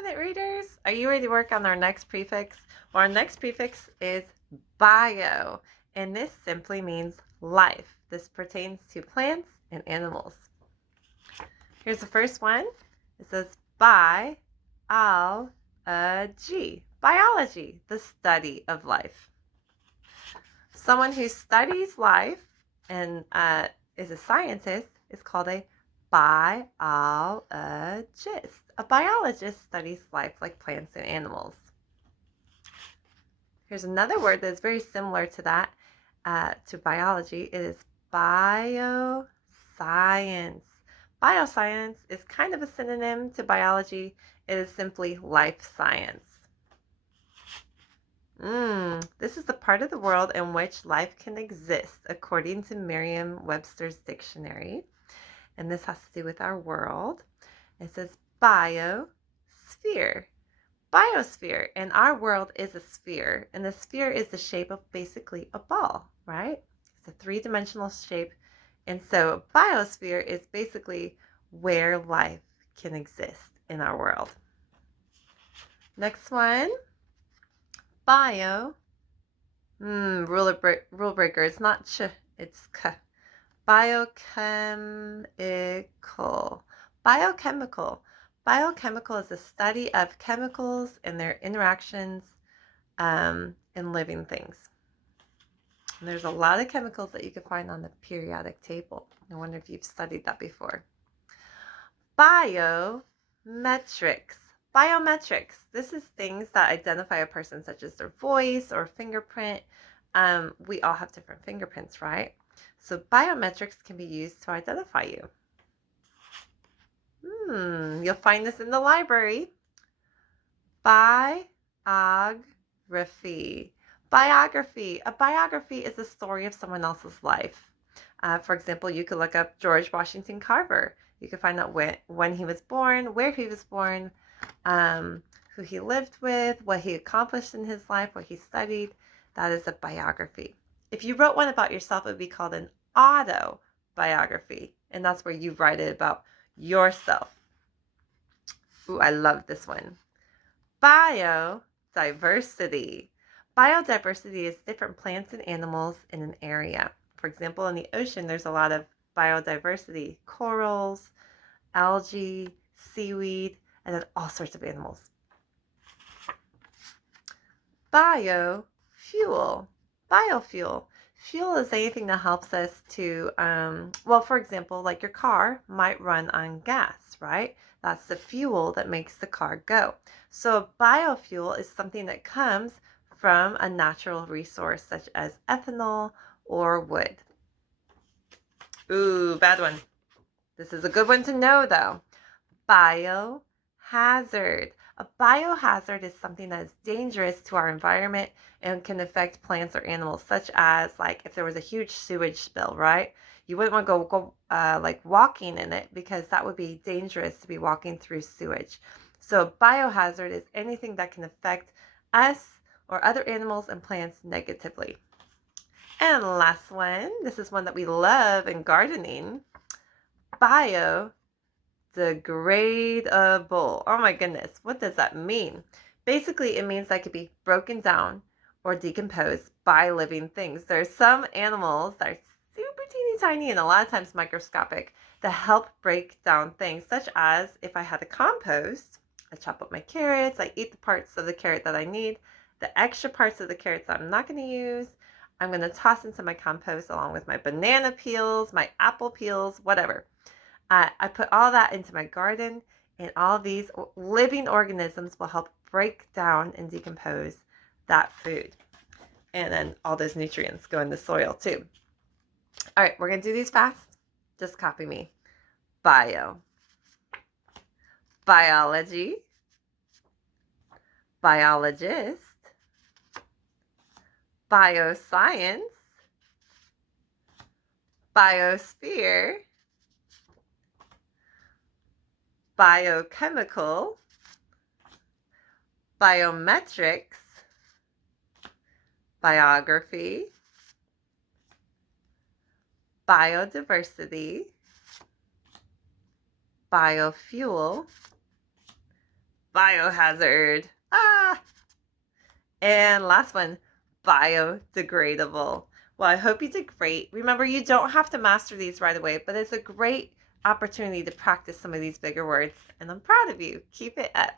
confident readers. Are you ready to work on our next prefix? Well, our next prefix is bio, and this simply means life. This pertains to plants and animals. Here's the first one. It says biology, biology, the study of life. Someone who studies life and is a scientist is called a biologist. A biologist studies life like plants and animals. Here's another word that's very similar to that, to biology. It is bioscience. Bioscience is kind of a synonym to biology. It is simply life science. This is the part of the world in which life can exist, according to Merriam-Webster's dictionary. And this has to do with our world. It says biosphere. Biosphere. And our world is a sphere. And the sphere is the shape of basically a ball, right? It's a three-dimensional shape. And so biosphere is basically where life can exist in our world. Next one. Bio. Rule breaker. It's not ch, it's k. Biochemical. Biochemical. Biochemical is the study of chemicals and their interactions in living things. And there's a lot of chemicals that you can find on the periodic table. I wonder if you've studied that before. Biometrics. Biometrics. This is things that identify a person, such as their voice or fingerprint. We all have different fingerprints, right? So biometrics can be used to identify you. You'll find this in the library. Biography. Biography. A biography is the story of someone else's life. For example, you could look up George Washington Carver. You could find out when he was born, where he was born, who he lived with, what he accomplished in his life, what he studied. That is a biography. If you wrote one about yourself, it would be called an autobiography. And that's where you write it about yourself. Ooh, I love this one. Biodiversity. Biodiversity is different plants and animals in an area. For example, in the ocean, there's a lot of biodiversity. Corals, algae, seaweed, and then all sorts of animals. Biofuel. Biofuel. Fuel is anything that helps us to, for example, like your car might run on gas, right? That's the fuel that makes the car go. So a biofuel is something that comes from a natural resource such as ethanol or wood. Ooh, bad one. This is a good one to know though. Biohazard. A biohazard is something that is dangerous to our environment and can affect plants or animals, such as like if there was a huge sewage spill, right? You wouldn't want to go like walking in it because that would be dangerous to be walking through sewage. So biohazard is anything that can affect us or other animals and plants negatively. And last one, this is one that we love in gardening. Biodegradable. Oh my goodness, what does that mean? Basically, it means that it could be broken down or decomposed by living things. There are some animals that are super teeny tiny and a lot of times microscopic that help break down things, such as if I had a compost, I chop up my carrots, I eat the parts of the carrot that I need, the extra parts of the carrots that I'm not going to use, I'm going to toss into my compost along with my banana peels, my apple peels, whatever. I put all that into my garden, and all these living organisms will help break down and decompose that food. And then all those nutrients go in the soil too. All right, we're going to do these fast. Just copy me. Bio. Biology. Biologist. Bioscience. Biosphere. Biochemical. Biometrics. Biography. Biodiversity. Biofuel. biohazard. Ah! And last one, biodegradable. Well, I hope you did great. Remember, you don't have to master these right away, but it's a great opportunity to practice some of these bigger words. And I'm proud of you. Keep it up.